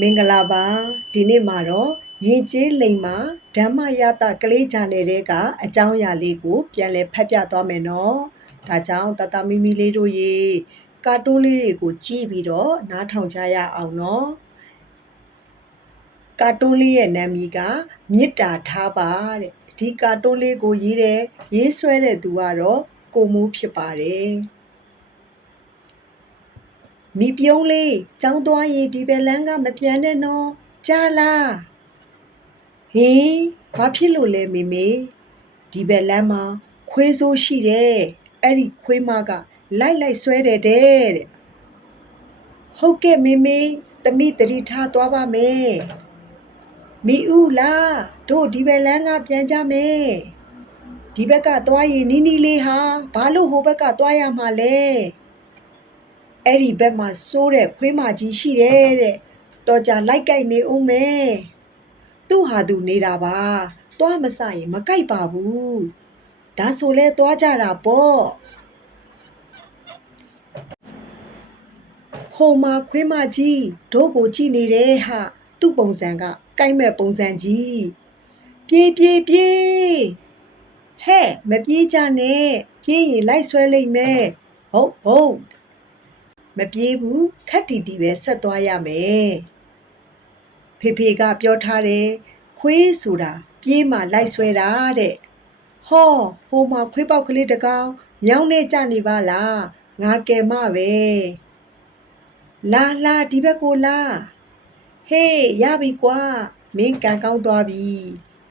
မင်္ဂလာပါဒီနေ့မှာတော့ရင်ကျေးလိမ်မှာဓမ္မရတကလေးချာနယ်တဲကအကြောင်းအရာလေးကို ပြန်လည်ဖတ်ပြသွားမယ်နော်ဒါကြောင့်တတမီမီလေးတို့ရေကာတိုးလေးတွေကိုကြည့်ပြီးတော့နားထောင်ကြရအောင်နော်ကာတွန်းလေးရဲ့နာမည်ကမေတ္တာထားပါတဲ့ဒီကာတွန်းလေးကိုရေးတဲ့ရေးဆွဲတဲ့သူကတော့ကိုမိုးဖြစ်ပါတယ် မိပြုံးလေးចောင်းသွားရင်ဒီဘက်လန်းကမပြန်နဲ့နော်ကြားလားဟင်ဘာဖြစ်လို့လဲမေမေဒီဘက်လန်းမှာခွေးဆိုးရှိတယ်အဲ့ဒီခွေးမကလိုက်လိုက်ဆွဲတယ်တဲ့တဲ့ဟုတ်ကဲ့မေမေတမိတတိထားသွားပါမယ်မိဦးလားတို့ဒီဘက်လန်းကပြန်ကြမယ်ဒီဘက်ကသွားရင်နီးနီးလေးဟာဘာလို့ဟိုဘက်ကသွားရမှာလဲ အဲ့ဒီဘက်မှာစိုးတဲ့ခွေးမကြီးရှိတယ်တဲ့တော်ကြလိုက်ကြိုက်နေဦးမယ်သူ့ဟာသူနေတာပါသွားမစရင်မကြိုက်ပါဘူးဒါဆိုလဲသွားကြတာပေါ့ဟိုမှာခွေးမကြီးဒို့ကိုကြည့်နေတယ်ဟာသူ့ပုံစံကကိုက်မဲ့ပုံစံကြီးပြေးပြေးပြေးဟဲ့မပြေးကြနဲ့ပြေးရင်လိုက်ဆွဲလိုက်မယ်ဟုတ်ဟုတ် မပြေးဘူးခက်တီတီပဲဆက်သွားရမယ်ဖေဖေကပြောထားတယ်ခွေးဆိုတာပြေးမှလိုက်ဆွဲတာတဲ့ဟောဟိုမှာခွေးပေါက်ကလေးတကောင်မြောင်းနေကြနေပါလားငါကယ်မပဲလာလာဒီဘက်ကိုလာဟေးရပြီကွာမင်းကန်ကောင်းသွားပြီ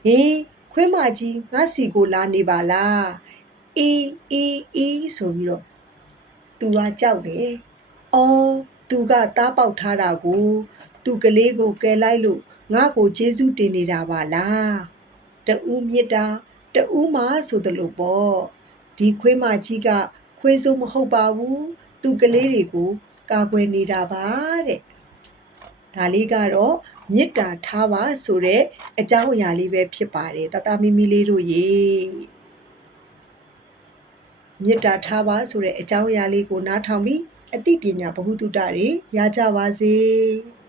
ဟင်ခွေးမကြီးငါစီကိုလာနေပါလားအေးအေးအေးဆိုပြီးတော့သူကကြောက်တယ် အော်သူကတားပေါက်ထားတာကိုသူကလေးကိုကယ်လိုက်လို့ငါ့ကိုကျေးဇူးတင်နေတာပါလားတူးမြစ်တာတူးမဆိုသလိုပေါ့ဒီခွေးမကြီးကခွေးစိုးမဟုတ်ပါဘူးသူကလေးတွေကိုကာကွယ်နေတာပါတဲ့ဒါလေးကတော့မေတ္တာထားပါဆိုတဲ့အကြောင်းအရာလေးပဲဖြစ်ပါတယ်တတမီမီလေးတို့ရေမေတ္တာထားပါဆိုတဲ့အကြောင်းအရာလေးကိုနားထောင်ပြီး အသိပညာဗဟုသုတတွေရကြပါစေ။